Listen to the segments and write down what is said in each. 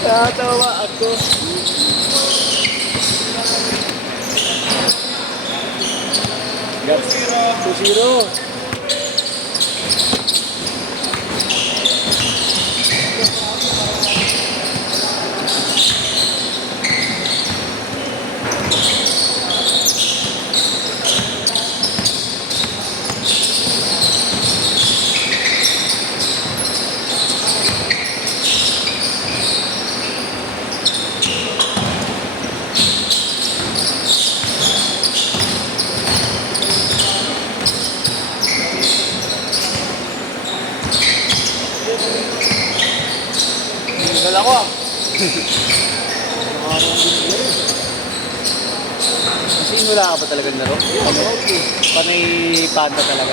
Tatawa ako. 2-0. Dala ko. Kasi wala ka ba talagang laro? Panay panda talaga.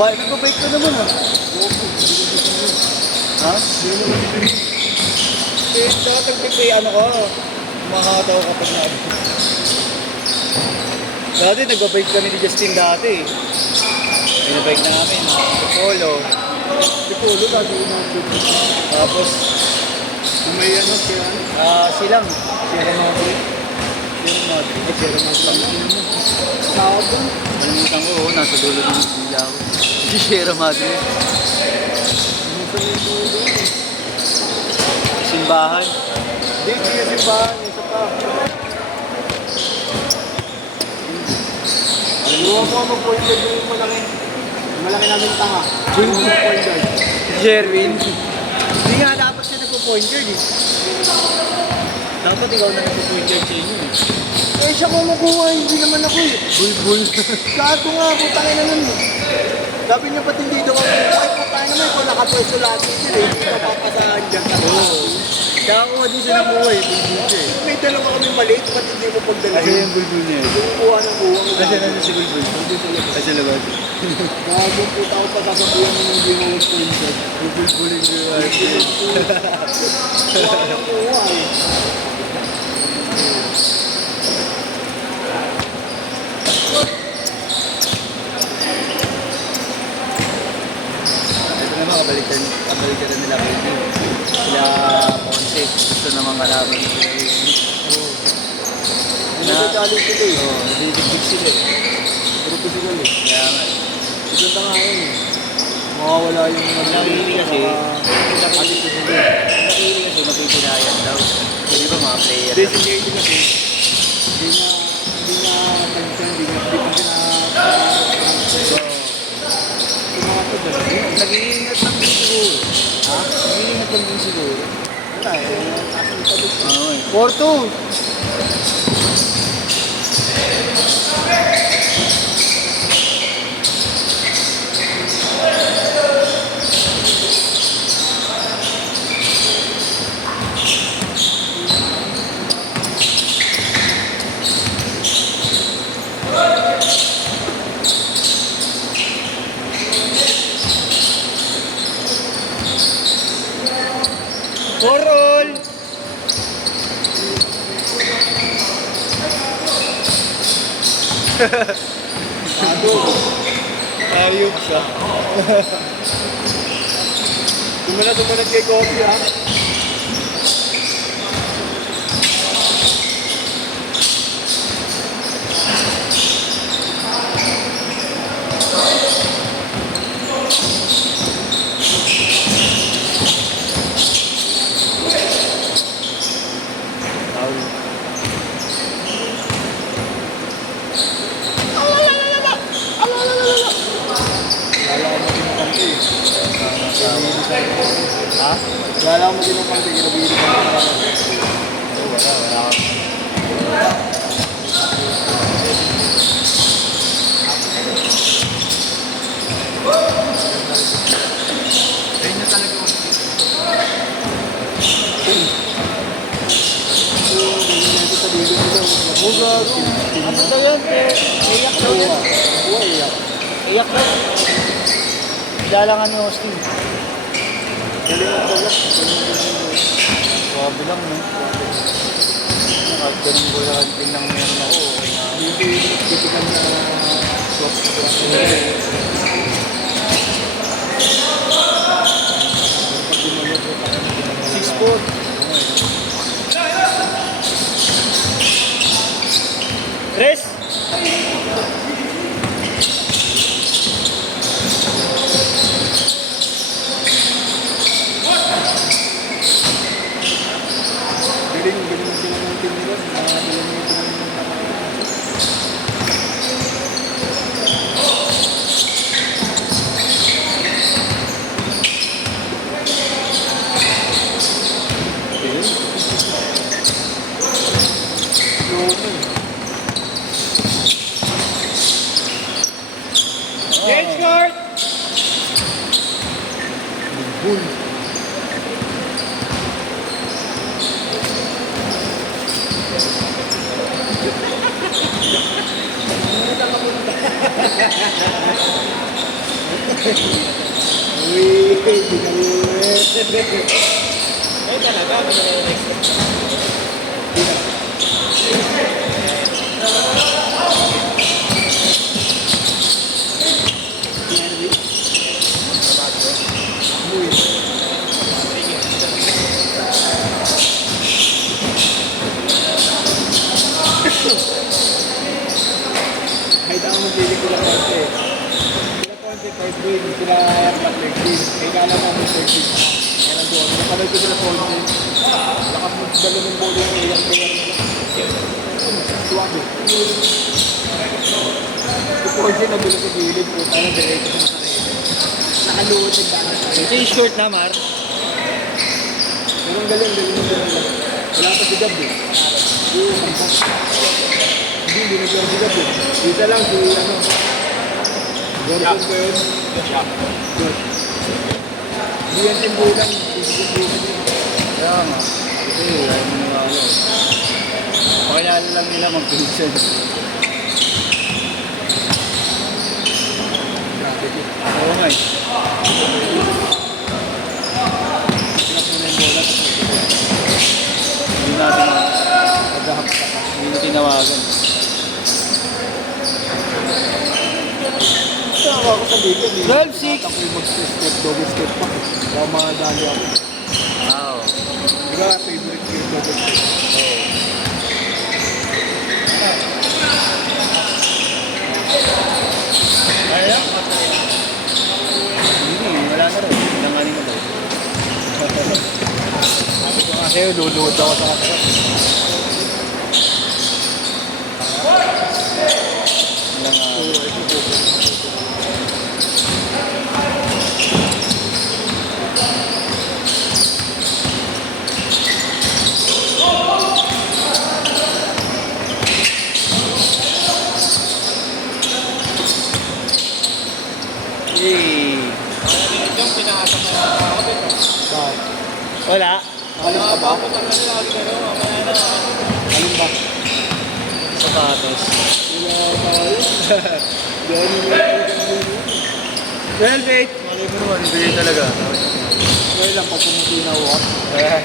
Bakit nagpapait ka naman ha? Ha? Eh, dapat nagpipay ano ka? Makakataw kapag na. Dati nagpapait kami ni Justin dati. Pinapait namin. Polo. Polo lagi natin. Tapos, may ano siya? Silang. Sierra Madre. Sierra Madre. Sabon. Malimutan ko, nasa dulo ng sila ako. Si Sierra Madre. Simbahan. Hindi, simbahan. Isa pa. Alam mo mag-pointer yung malaki. Malaki namin tanga. Jerwin. Hindi nga dapat siya nagpo-pointer eh. Dapat ikaw na nagpo-pointer sa inyo eh. Eh siya kumukuha, hindi naman ako eh. Bulbul. Gato nga, putangin na nun eh. Sabi niya ba't hindi daw ako, ay putangin naman, ikaw nakapwesto lahat yun eh. Napapasahan dyan ka. Oo. Kaya ako nga din siya nakuha eh, bulbul siya eh. May dalawa kami maliit, ba't hindi mo pagdala? Kasi yung bulbul niya eh. Kumukuha ng kuha. Kasi natin si bulbul. Kasi labas. Bago puta ako pagkakabuhan mo ng hindi mo mag-pointer. Bulbulin mo yung arcade. Kuha ng kuha eh. Kabalikan nila Baby. Sila Ponce. Gusto naman kalaban nila Baby. Nagdadali sila eh. Oo, nagdidikdik sila eh. Professional eh. Kaya nga eh. Isang tanga yun eh. Makawala yung nakihili kasi. Nakihili kasi mapipinayan daw. Hindi ba mga player? Designated kasi. Hindi na pansin. Hindi pa nag-iingat lang din siguro. Ha? Nag-iingat lang din siguro. Wala eh. 4-2. Korol! Ayup siya. Sumunod kay Kobe ha. Ha? Wala mo din ang pangti, kinabili ka na wala. Ayun na talaga ako. Ano daw yan? Iyak daw yan. Iyak daw. Dalangan ni Austin. Galing ang balak. Wabi lang, no? At ganun ko lang din lang meron ako. Okay na. Typical na soft Six foot. Tres! Galing ng team nila. Nakagaling ng team Change guard! Bull. Uy, di ka uwi. Ay talaga, next. Kahit ako magpili ko lang konti. Sila konti, first grade, sila black leg team. Kaya kala namin third grade. Kaya nandun, napanood ko sila konti. Lakas mo dalo ng bolo yung ilang player nila. Tuwado. Yung konti na dulo sa gilid po, parang diretso sa sarili. Nakaluot yung daan sa sarili. Change short na, Mar. Pero ang galing. Wala pa si Gab eh. Hindi nagkaroon si Gab eh. Isa lang si ano. Gordon ko yun. Good. Hindi yan timbulan. Kaya nga. Kasi ayaw mo nang ano. Pakilala lang nila mag-pinsan. Grabe ko. Oo nga eh. Sinap mo na yung bola. Hindi natin Maghahap ka pa. hindi na tinawagan. Saka ako sa liga. 12-6. Ako yung mag-step, double step pa. Kaya makadali ako. Wow. Diba favorite ko yung double step? Kaya? Hindi, wala na rin. Nanganin na daw. Sabi ko nga sa'yo, luluhod ako sa kapatid. Yay! Bakit? Wala. Nakalim ka ba? Nakalim ba? Sapatos. Wala tayo. Dahil yung 12-8. Malay mo naman, bigay talaga. ngayon lang pag pumuti na ako. Eh.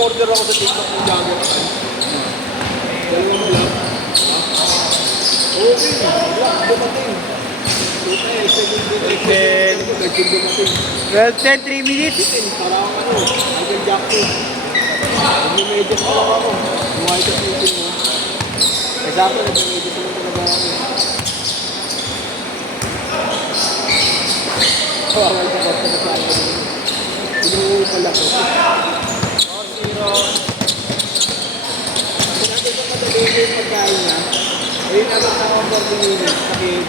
Order ako sa TikTok ng jogger. Dalawa mo lang. Okay. Wala. Dumating. Okay. Dumating. 12-10, 3 minutes. Parang ano. Michael Jackson. Nag-medit ko lang ako. Buhay ka pitin mo. Exacto. Nag-medit ko lang talaga ako. Kawawal ka ba sa akin? Pinuwi pala ko. Sinabi ko madali yung pagkain niya. Ayun agad na ako 40 minutes. Sakit.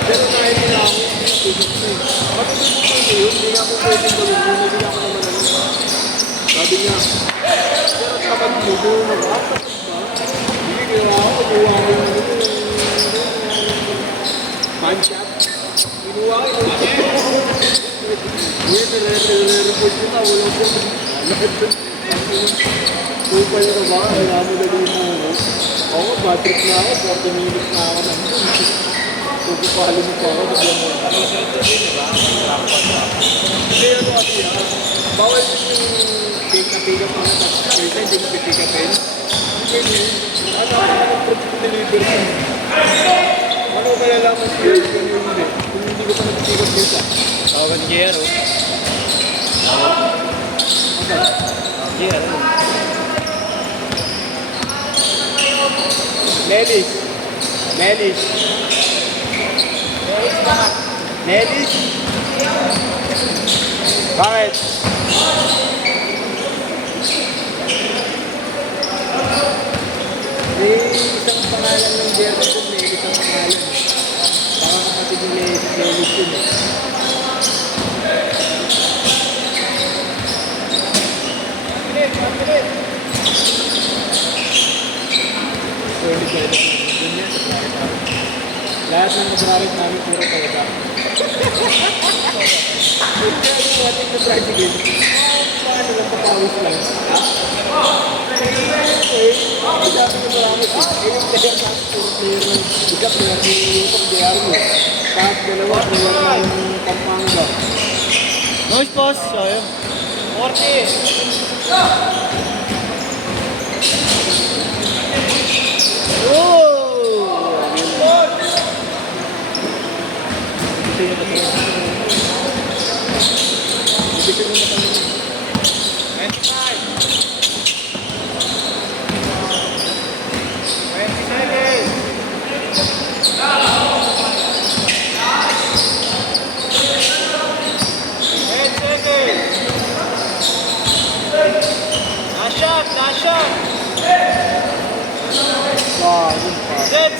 Pero kahit nila ako, pisit ko eh. Bakit ko po yun? Hindi nga po pwede gawin. Hindi ako naman ano. Sabi niya, pero kapag mo, doon mag-apat ba? Hindi ginawa ako. Ginawa ko yung pan-shot. Ginawa ko yung nire-report ko na. Wala po. Kupal na ba? Wala mo dali mo. Ako, bad trip na ako. 40 minutes na ako nandun. Pupupalo mo pa ako, bigyan mo. Hindi ano kasi bawal yung pick na pick up na tapos hindi mo pick upin. Hindi, ano delivery. Ano kaya laman siya kung hindi? Kung hindi ko pa nag-pick up dito. Tawagan JR, oh. JR, oh. Nelis. Nelis. Nelis. Bakit? May isang pangalan ng Jerry kung may isang pangalan. Baka kapatid nila yung Nelis yun eh. Pwede kayo na ganyan sa planet namin. Lahat ng mag-rarit namin puro kayo ba? Kaya yung ating na tricycle, paano lang papawis lang? Ha? Okay, ang dami na marami eh. Yung player natin puro player ng isa player ng pag-JR mo. Kahit dalawa player ng Pampanga. Noise boss, ayun. 40. Wow, good pa. Sit.